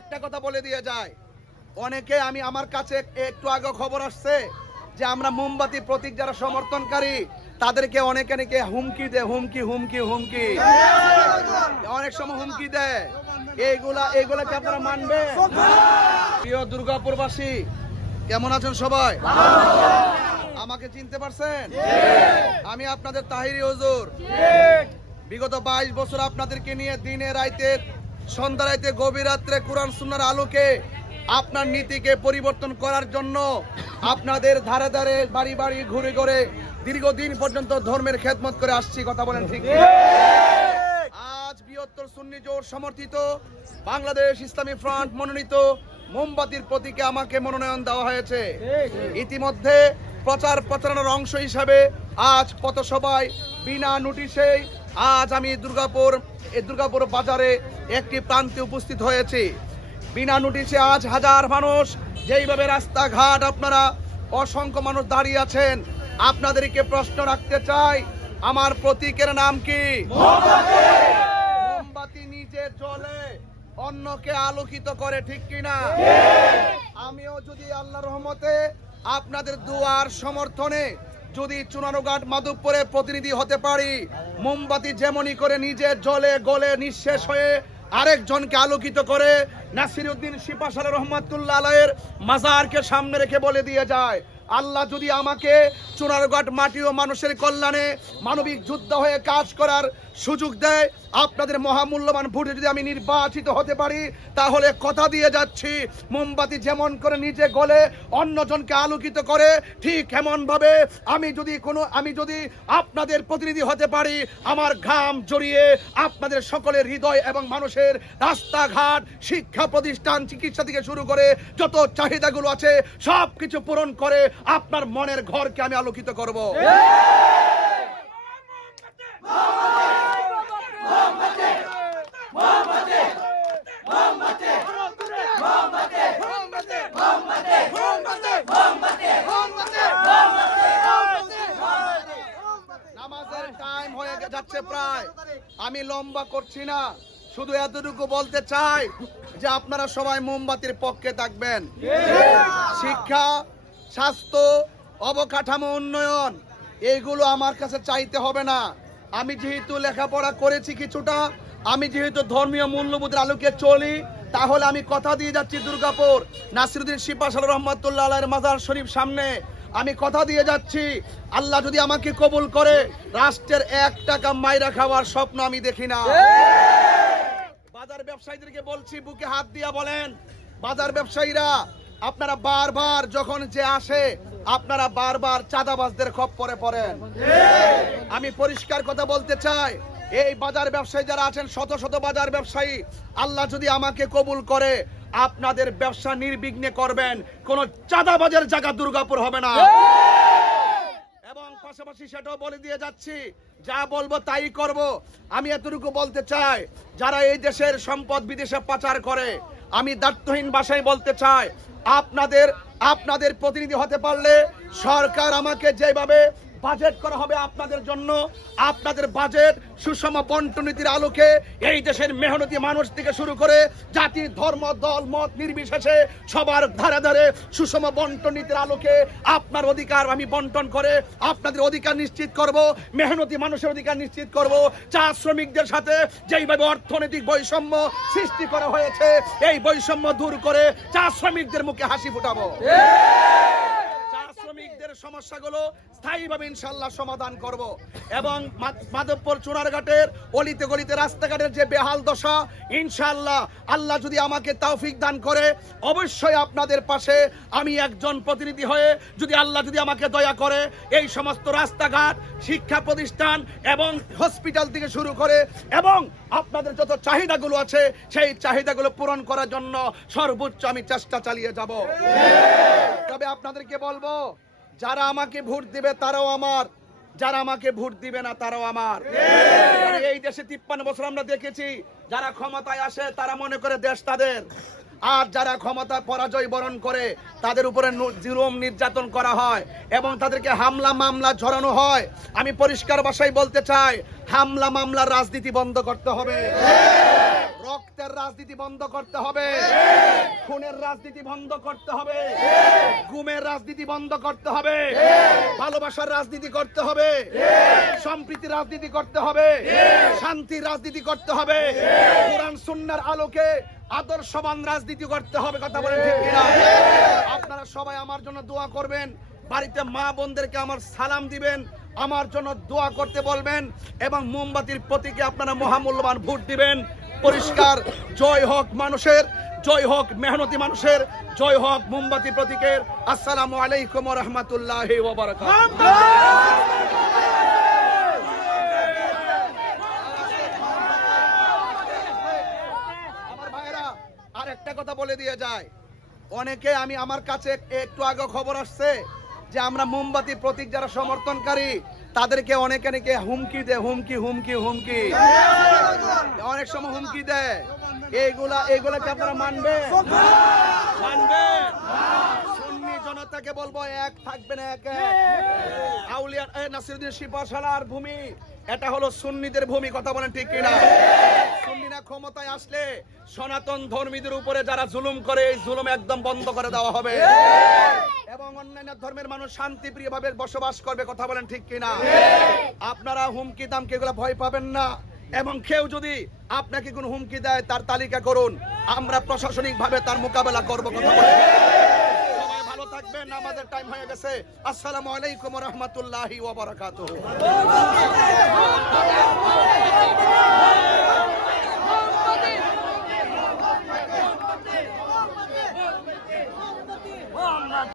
একটা কথা বলে দিয়ে যায়, অনেকে আমার কাছে একটু আগে খবর আসছে যে আমরা মোমবাতি প্রতীক যারা সমর্থনকারী তাদেরকে অনেকে হুমকি দেয়, হুমকি অনেক সময় হুমকি দেয়। এইগুলা কি আপনারা মানবেন? প্রিয় দুর্গাপুরবাসী, কেমন আছেন সবাই? আমাকে চিনতে পারছেন? আমি আপনাদের তাহিরি হুজুর। বিগত 22 বছর আপনাদেরকে নিয়ে দিনে রাইতে সন্ধ্যা রাইতে গভীর রাত্রে কোরআন সুন্নাহর আলোকে আপনার নীতিকে পরিবর্তন করার জন্য আপনাদের ধারে ধারে বাড়ি বাড়ি ঘুরে ঘুরে দীর্ঘদিন পর্যন্ত ধর্মের খেদমত করে আসছি। কথা বলেন ঠিক? আজ বৃহত্তর সুন্নি জোট সমর্থিত বাংলাদেশ ইসলামী ফ্রন্ট মনোনীত মোমবাতির প্রতীকে আমাকে মনোনয়ন দেওয়া হয়েছে। ইতিমধ্যে প্রচারণার অংশ হিসাবে আজ পথসভায় বিনা নোটিশে আজ আমি দুর্গাপুর বাজারে একটি প্রান্তে উপস্থিত হয়েছি। বিনা নোটিশে আজ হাজার মানুষ, যেইভাবে রাস্তাঘাট আপনারা অসংখ্য মানুষ দাঁড়িয়ে আছেন, আপনাদেরকে প্রশ্ন রাখতে চাই, আমার প্রতীকের নাম কি? মোমবাতি নিজে জ্বলে অন্যকে আলোকিত করে, ঠিক কিনা? আমিও যদি আল্লাহর রহমতে আপনাদের দুয়ার সমর্থনে যদি চুনারুঘাট মাধবপুরে প্রতিনিধি হতে পারি, মোমবাতি যেমনই করে নিজে জ্বলে গলে নিঃশেষ হয়ে আরেকজনকে আলোকিত করে, নাসিরউদ্দিন শিপাশাল রহমাতুল্লাহ আলাইহির মাজারকে সামনে রেখে বলে দিয়ে যায়, আল্লাহ যদি আমাকে চুনারুঘাট মাটি ও মানুষের কল্যাণে মানবিক যুদ্ধ হয়ে কাজ করার সুযোগ দেয়, আপনাদের মহামূল্যবান ভোটে যদি আমি নির্বাচিত হতে পারি, তাহলে কথা দিয়ে যাচ্ছি, মোমবাতি যেমন করে নিজে গলে অন্যজনকে আলোকিত করে, ঠিক এমন ভাবে আমি যদি আপনাদের প্রতিনিধি হতে পারি, আমার ঘাম জড়িয়ে আপনাদের সকলের হৃদয় এবং মানুষের রাস্তাঘাট, শিক্ষা প্রতিষ্ঠান, চিকিৎসা থেকে শুরু করে যত চাহিদাগুলো আছে সব কিছু পূরণ করে আপনার মনের ঘরকে আমি আলোকিত করব। নামাজের টাইম হয়ে যাচ্ছে প্রায়, আমি লম্বা করছি না, শুধু এতটুকু বলতে চাই যে আপনারা সবাই মোমবাতির পক্ষে থাকবেন। শিক্ষা, স্বাস্থ্য, অবকাঠামো উন্নয়ন এইগুলো আমার কাছে চাইতে হবে না। আমি যেহেতু লেখাপড়া করেছি কিছুটা, আমি যেহেতু ধর্মীয় মূল্যবোধের আলোকে চলি, তাহলে আমি কথা দিয়ে যাচ্ছি দুর্গাপুর নাসিরউদ্দিন শিপাশাল রহমাতুল্লাহ আলাইহির মাজার শরীফ সামনে আমি কথা দিয়ে যাচ্ছি, আল্লাহ যদি আমাকে কবুল করে, রাষ্ট্রের 1 টাকা মাইরা খাওয়ার স্বপ্ন আমি দেখি না। বাজার ব্যবসায়ীদেরকে বলছি, বুকে হাত দিয়া বলেন, বাজার ব্যবসায়ীরা আপনারা বারবার যখন যে আসে আপনারা বারবার চাঁদাবাজদের খপ্পরে পড়েন। আমি পরিষ্কার কথা বলতে চাই, এই বাজার ব্যবসায়ী যারা আছেন, শত শত বাজার ব্যবসায়ী, আল্লাহ যদি আমাকে কবুল করে, আপনাদের ব্যবসা নির্বিঘ্নে করবেন, কোন চাঁদাবাজের জায়গা দুর্গাপুর হবে না। এবং পাশাপাশি সেটাও বলে দিয়ে যাচ্ছি, যা বলবো তাই করব। আমি এতটুকু বলতে চাই, যারা এই দেশের সম্পদ বিদেশে পাচার করে, আমি দায়িত্বহীন ভাষায় বলতে চাই, আপনাদের প্রতিনিধি হতে পারলে সরকার আমাকে যেভাবে বাজেট করা হবে আপনাদের জন্য, আপনাদের বাজেট সুষম বন্টন নীতির আলোকে এই দেশের মেহনতি মানুষ থেকে শুরু করে জাতি, ধর্ম, দল, মত নির্বিশেষে সবার ধারে ধারে সুষম বন্টন নীতির আলোকে আপনার অধিকার আমি বন্টন করে আপনাদের অধিকার নিশ্চিত করব, মেহনতি মানুষের অধিকার নিশ্চিত করব। চা শ্রমিকদের সাথে যেইভাবে অর্থনৈতিক বৈষম্য সৃষ্টি করা হয়েছে, এই বৈষম্য দূর করে চা শ্রমিকদের মুখে হাসি ফুটাবো। শ্রমিকদের সমস্যাগুলো স্থায়ীভাবে ইনশাআল্লাহ সমাধান করব। এবং মাধবপুর চুনারঘাটের অলিতে গলিতে রাস্তাঘাটের যে বেহাল দশা, ইনশাআল্লাহ আল্লাহ যদি আমাকে তৌফিক দান করে, অবশ্যই আপনাদের পাশে আমি একজন প্রতিনিধি হয়ে, যদি আল্লাহ যদি আমাকে দয়া করে, এই সমস্ত রাস্তাঘাট, শিক্ষা প্রতিষ্ঠান এবং হসপিটাল থেকে শুরু করে এবং আপনাদের যত চাহিদাগুলো আছে সেই চাহিদাগুলো পূরণ করার জন্য সর্বোচ্চ আমি চেষ্টা চালিয়ে যাব। তবে আপনাদেরকে বলবো, যারা আমাকে ভোট দিবে তারাও আমার, যারা আমাকে ভোট দিবে না তারাও আমার। এই দেশে 53 বছর আমরা দেখেছি, যারা ক্ষমতায় আসে তারা মনে করে দেশ তাদের, আর যারা ক্ষমতায় পরাজয় বরণ করে তাদের উপরে জুলুম নির্যাতন করা হয় এবং তাদেরকে হামলা মামলা ঝরানো হয়। আমি পরিষ্কার ভাষায় বলতে চাই, হামলা মামলার রাজনীতি বন্ধ করতে হবে, রক্তের রাজনীতি বন্ধ করতে হবে। খুনের রাজনীতি বন্ধ করতে হবে, গুমের রাজনীতি বন্ধ করতে হবে, ভালোবাসার রাজনীতি করতে হবে, সম্প্রীতির রাজনীতি করতে হবে, শান্তির রাজনীতি করতে হবে, কোরআন সুন্নাহর আলোকে আদর্শবান রাজনীতি করতে হবে। কথা বলেন ঠিক কিনা? আপনারা সবাই আমার জন্য দোয়া করবেন, বাড়িতে মা বোনদেরকে আমার সালাম দিবেন, আমার জন্য দোয়া করতে বলবেন এবং মোমবাতির প্রতীকে আপনারা মহামূল্যবান ভোট দিবেন। পরিষ্কার জয় হোক মানুষের, জয় হোক মেহনতি মানুষের, জয় হোক মোমবাতি প্রতীকের। আসসালামু আলাইকুম ওয়া রাহমাতুল্লাহি ওয়া বারাকাতুহু। আমার ভাইরা আর একটা কথা বলে দিয়ে যায়, অনেকে আমার কাছে একটু আগে খবর আসছে যে আমরা মোমবাতি প্রতীক যারা সমর্থনকারী তাদেরকে অনেকে হুমকি দেয়, হুমকি হুমকি হুমকি, অনেক সময় হুমকি দেয়। এইগুলা কি আপনারা মানবেন? সুন্নি জনতাকে বলবো এক থাকবেন, এক আউলিয়া নাসিরউদ্দিন সিপাহসালার ভূমি, এটা হলো সুন্নিদের ভূমি। কথা বলেন ঠিক কিনা? সুন্নিরা ক্ষমতায় আসলে সনাতন ধর্মীদের উপরে যারা জুলুম করে এই জুলুম একদম বন্ধ করে দেওয়া হবে এবং অন্যান্য ধর্মের মানুষ শান্তিপ্রিয় ভাবে বসবাস করবে। কথা বলেন ঠিক কিনা? আপনারা হুমকি দামকে এগুলো ভয় পাবেন না এবং কেউ যদি আপনাকে কোনো হুমকি দেয় তার তালিকা করুন, আমরা প্রশাসনিক ভাবে তার মোকাবেলা করব। কথা বলেন। সবাই ভালো থাকবেন, আমাদের টাইম হয়ে গেছে। আসসালামু আলাইকুম ওয়া রাহমাতুল্লাহি ওয়া বারাকাতুহু।